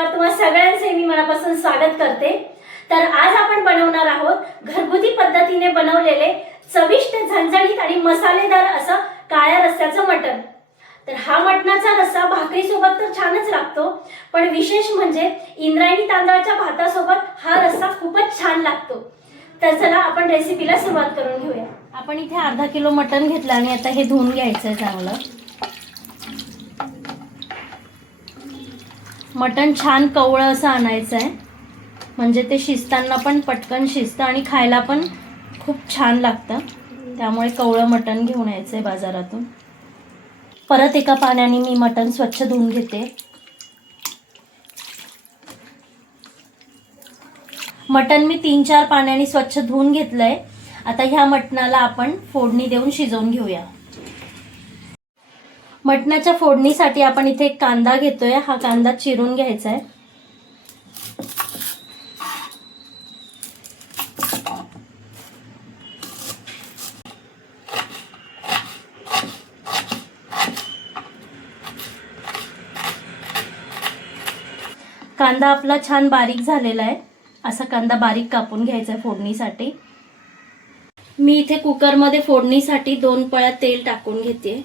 चॅनलवर तुम्हा सगळ्यांचे मी मनापासून स्वागत करते। तर आज आपण बनवणार आहोत घरगुती पद्धतीने बनवलेले चविष्ट झणझणीत आणि मसालेदार असं काळ्या रस्स्याचं मटण। तर हा मटणाचा रस्सा भाकरी सोबत तर छानच लागतो, पण विशेष म्हणजे इंद्रायणी तांदळाच्या भातासोबत हा रस्सा खूपच छान लागतो। तर चला आपण रेसिपीला सुरुवात करून घेऊया। आपण इथे अर्धा किलो मटण घेतलं आणि आता हे धुवून घ्यायचं चांगलं। मटण छान कवळं असं आणायचं आहे, म्हणजे ते शिजताना पण पटकन शिजतं आणि खायला पण खूप छान लागतं। त्यामुळे कवळं मटण घेऊन यायचं आहे बाजारातून। परत एका पाण्याने मी मटण स्वच्छ धुवून घेते। मटण मी 3-4 पाण्याने स्वच्छ धुवून घेतलंय। आता ह्या मटणाला आपण फोडणी देऊन शिजवून घेऊया। मटणाच्या फोडणीसाठी आपण इथे एक कांदा घेतोय। हा कांदा चिरून घ्यायचा आहे। कांदा आपला छान बारीक झालेला आहे। असा कांदा बारीक कापून घ्यायचा आहे फोडणीसाठी। मी इथे कुकरमध्ये फोडणीसाठी 2 पळ्या तेल टाकून घेते।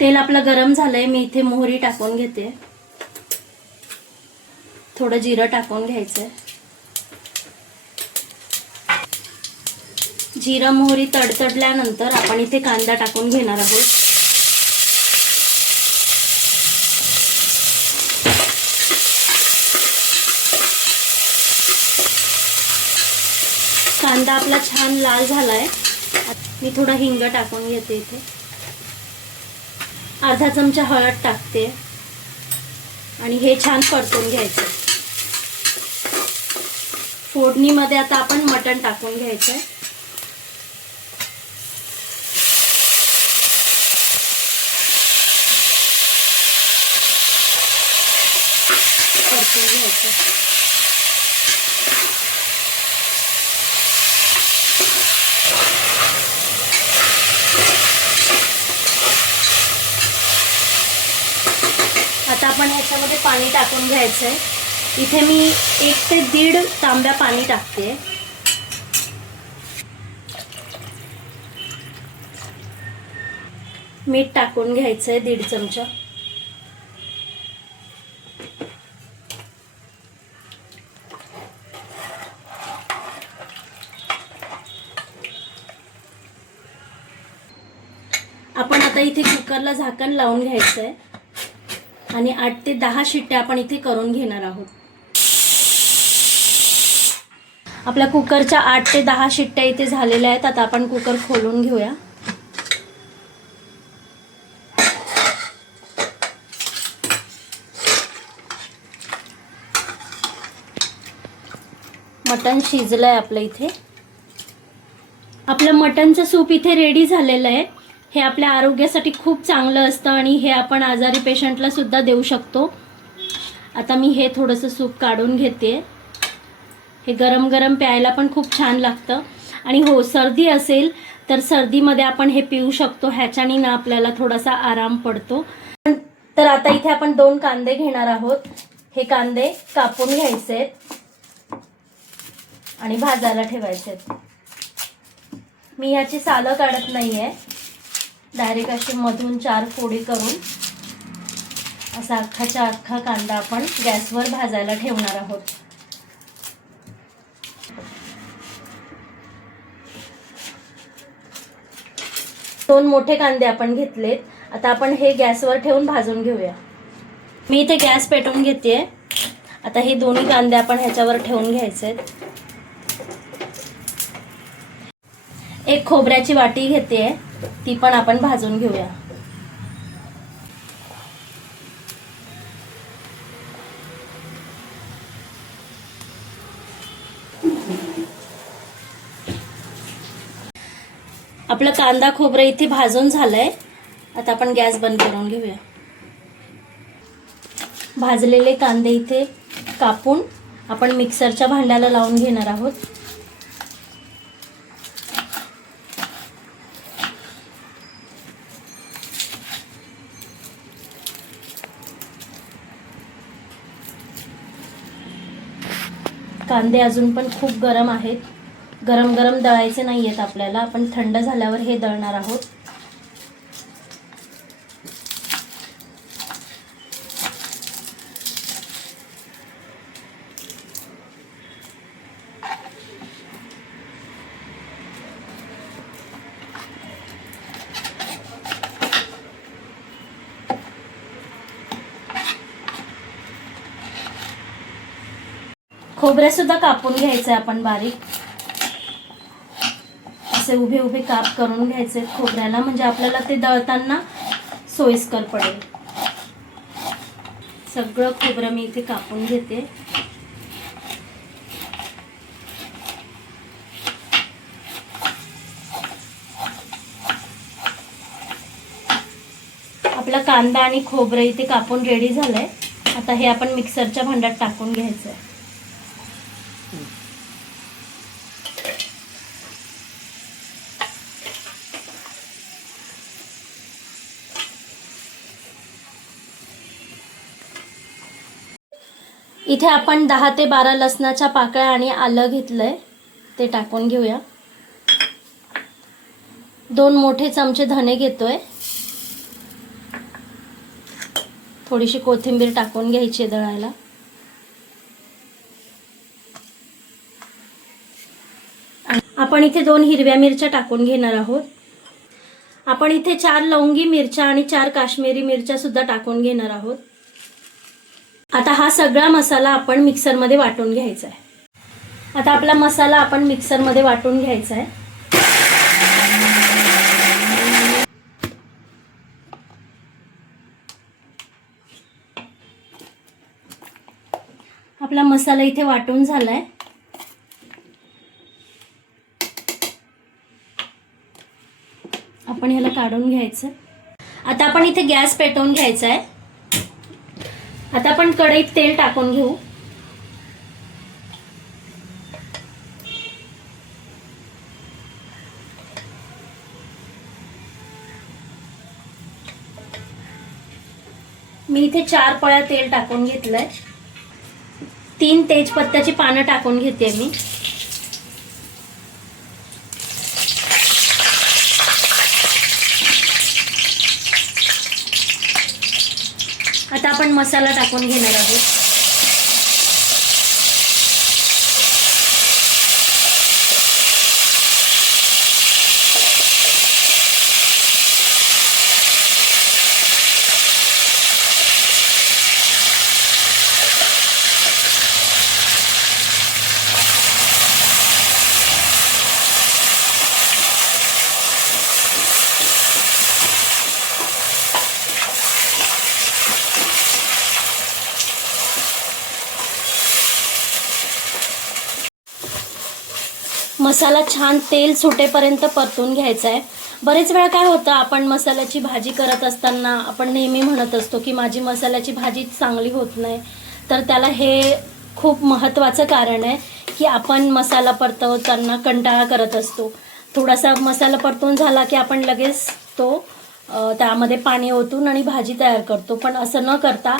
तेल आपलं गरम झालंय, मी इथे मोहरी टाकून घेते। थोडं जिरं टाकून घ्यायचंय। जिरं मोहरी तडतडल्यानंतर आपण इथे कांदा टाकून घेणार आहोत। कांदा आपला छान लाल झालाय। मी थोडा हिंग टाकून घेते इथे। अर्धा चमचा हळद टाकते आणि हे छान परतून घ्यायचं। फोडणीमध्ये आता आपण मटण टाकून घ्यायचंय। परतून घ्यायचं। आता आपण ह्याच्यामध्ये पाणी टाकून घ्यायचंय। इथे मी 1 ते 1.5 तांब्या पाणी टाकते। मीठ टाकून घ्यायचंय 1.5 चमचा। आपण आता इथे कुकरला झाकण लावून घ्यायचंय आणि 8 ते 10 शिट्ट्या आपण इथे करून घेणार आहोत। आपल्या कुकरच्या 8 ते 10 शिट्ट्या इथे झालेल्या आहेत। आता आपण कुकर खोलून घेऊया। मटण शिजलंय आपलं इथे। आपलं मटणचं सूप इथे रेडी झालेलं आहे। हे आपल्या आरोग्यासाठी खूप चांगलं असतं आणि हे आपण आजारी पेशंटला सुद्धा देऊ शकतो। आता मी हे थोडंसं सूप काढून घेते। हे गरम गरम प्यायला पण खूप छान लागतं आणि हो, सर्दी असेल तर सर्दीमध्ये आपण हे पिऊ शकतो। ह्याच्याने ना आपल्याला थोडासा आराम पडतो। तर आता इथे आपण 2 कांदे घेणार आहोत। हे कांदे कापून घ्यायचे आणि भाजायला ठेवायचे। मी याची सालं काढत नाहीये, डायरेक्ट अशी मधून 4 फोडी करून असा अख्खाच्या अख्खा कांदा आपण गॅसवर भाजायला ठेवणार आहोत। दोन मोठे कांदे आपण घेतलेत। आता आपण हे गॅसवर ठेवून भाजून घेऊया। मी इथे गॅस पेटवून घेतेय। आता हे दोन्ही कांदे आपण ह्याच्यावर ठेवून घ्यायचे। एक खोबऱ्याची वाटी घेतेय, ती पण आपण भाजून घेऊया। आपलं कांदा खोबरं इथे भाजून झालंय। आता आपण गॅस बंद करून घेऊया। भाजलेले कांदे इथे कापून आपण मिक्सरच्या भांड्याला लावून घेणार आहोत। कांदे अजून पण खूप गरम आहेत. गरम गरम दळायचे नाही आहेत आपल्याला, आपण थंड झाल्यावर हे दळणार आहोत. खोबरे सुद्धा कापून घ्यायचे आपण बारीक, असे उभे उभे काप करून घ्यायचे खोबऱ्याला, म्हणजे आपल्याला ते दळताना सोयीस्कर पडेल. सगळं खोबरं मी इथे कापून घेते. आपला कांदा आणि खोबरं इथे कापून रेडी झालंय. आता हे आपण मिक्सरच्या भांड्यात टाकून घ्यायचंय. इथे आपण 10 ते 12 लसणाच्या पाकळ्या आणि आलं घेतलंय, ते टाकून घेऊया. 2 मोठे चमचे धने घेतोय. थोडीशी कोथिंबीर टाकून घ्यायची दळायला. आपण इथे 2 हिरव्या मिरच्या टाकून घेणार आहोत. आपण इथे 4 लवंगी मिरच्या आणि 4 काश्मीरी मिरच्या सुद्धा टाकून घेणार आहोत. आता हा सगळा मसाला आपण मिक्सरमध्ये वाटून घ्यायचा आहे. आता आपला मसाला आपण मिक्सरमध्ये वाटून घ्यायचा आहे. आपला मसाला इथे वाटून झालाय. आपण ह्याला काढून घ्यायचं. आता आपण इथे गॅस पेटवून घ्यायचा आहे. आता आपण कढईत तेल टाकून घेऊ. मी इथे 4 पळ्या तेल टाकून घेतलंय. 3 तेजपत्त्याची पानं टाकून घेते मी. आता आपण मसाला टाकून घेणार आहोत. मसाला छान तेल सुटेपर्यंत परतून घ्यायचा आहे. बरेच वेळा काय होतं, आपण मसाल्याची भाजी करत असताना आपण नेहमी म्हणत असतो की माझी मसाल्याची भाजी चांगली होत नाही. तर त्याला हे खूप महत्त्वाचं कारण आहे की आपण मसाला परतवताना कंटाळा करत असतो. थोडासा मसाला परतून झाला की आपण लगेच तो त्यामध्ये पाणी ओतून आणि भाजी तयार करतो. पण असं न करता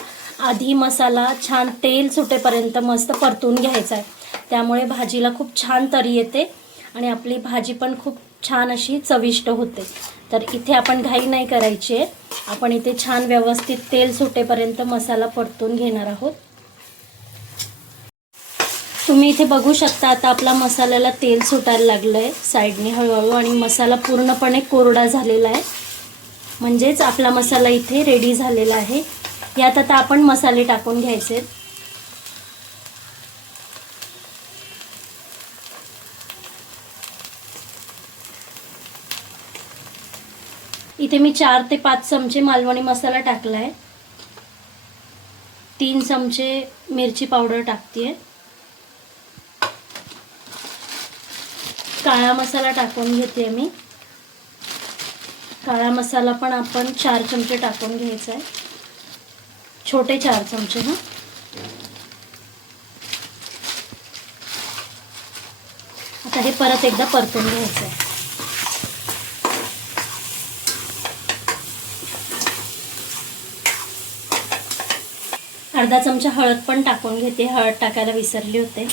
आधी मसाला छान तेल सुटेपर्यंत मस्त परतून घ्यायचा आहे. त्यामुळे भाजीला खूप छान तरी येते आणि आपली भाजी पण खूप छान अशी चविष्ट होते. तर इथे आपण घाई नाही करायची आहे. आपण इथे छान व्यवस्थित तेल सुटेपर्यंत मसाला परतून घेणार आहोत. तुम्ही इथे बघू शकता आता आपला मसाल्याला तेल सुटायला लागलंय साईडने हळूहळू आणि मसाला पूर्णपणे कोरडा झालेला आहे. म्हणजेच आपला मसाला इथे रेडी झालेला आहे. यात आता आपण मसाले टाकून घ्यायचे. इथे मी 4 ते 5 चमचे मालवणी मसाला टाकला आहे. 3 चमचे मिरची पावडर टाकते. काळा मसाला टाकून घेते मी. काळा मसाला पण आपण 4 चमचे टाकून घ्यायचा आहे. छोटे 4 चमचे ना. आता हे परत एकदा परतून घ्यायचं आहे. अर्धा चमचा हळद पण टाकून घेते. हळद टाकायला विसरले होते.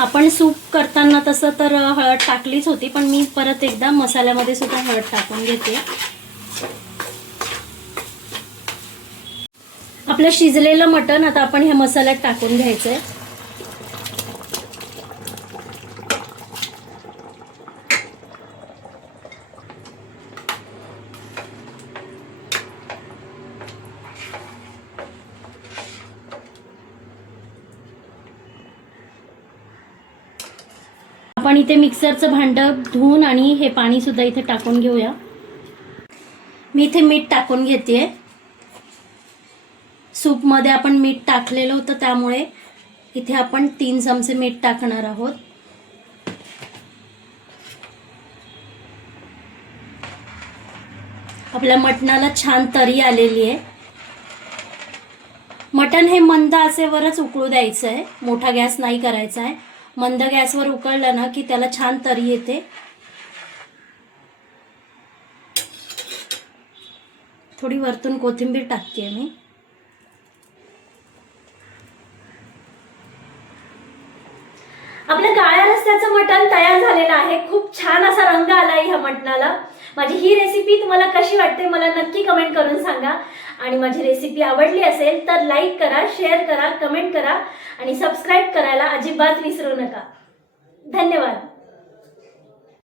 आपण सूप करताना तसं तर हळद टाकलीच होती, पण मी परत एकदा मसाल्यामध्ये सुद्धा हळद टाकून घेते. आपलं शिजलेलं मटण आता आपण ह्या मसाल्यात टाकून घ्यायचंय. आपण इथे मिक्सरचं भांडं धुवून आणि हे पाणी सुद्धा इथे टाकून घेऊया. मी इथे मीठ टाकून घेतेय. सूपमध्ये आपण मीठ टाकलेलं होतं, त्यामुळे इथे आपण 3 चमचे मीठ टाकणार आहोत. आपल्या मटणाला छान तरी आलेली आहे. मटण हे मंद आचेवरच उकळू द्यायचं आहे, मोठा गॅस नाही करायचा आहे. मंद गॅसवर उकळलं ना की त्याला छान तरी येते. थोडी वरतून कोथिंबीर टाकते मी. आपलं काळ्या रस्त्याचं मटण तयार झालेलं आहे. खूप छान असा रंग आलाय ह्या मटणाला. माझी ही रेसिपी तुम्हाला कशी वाटते मला नक्की कमेंट करून सांगा. आणि माझी रेसिपी आवडली असेल तर लाईक करा, शेअर करा, कमेंट करा आणि सबस्क्राईब करायला अजिबात विसरू नका. धन्यवाद.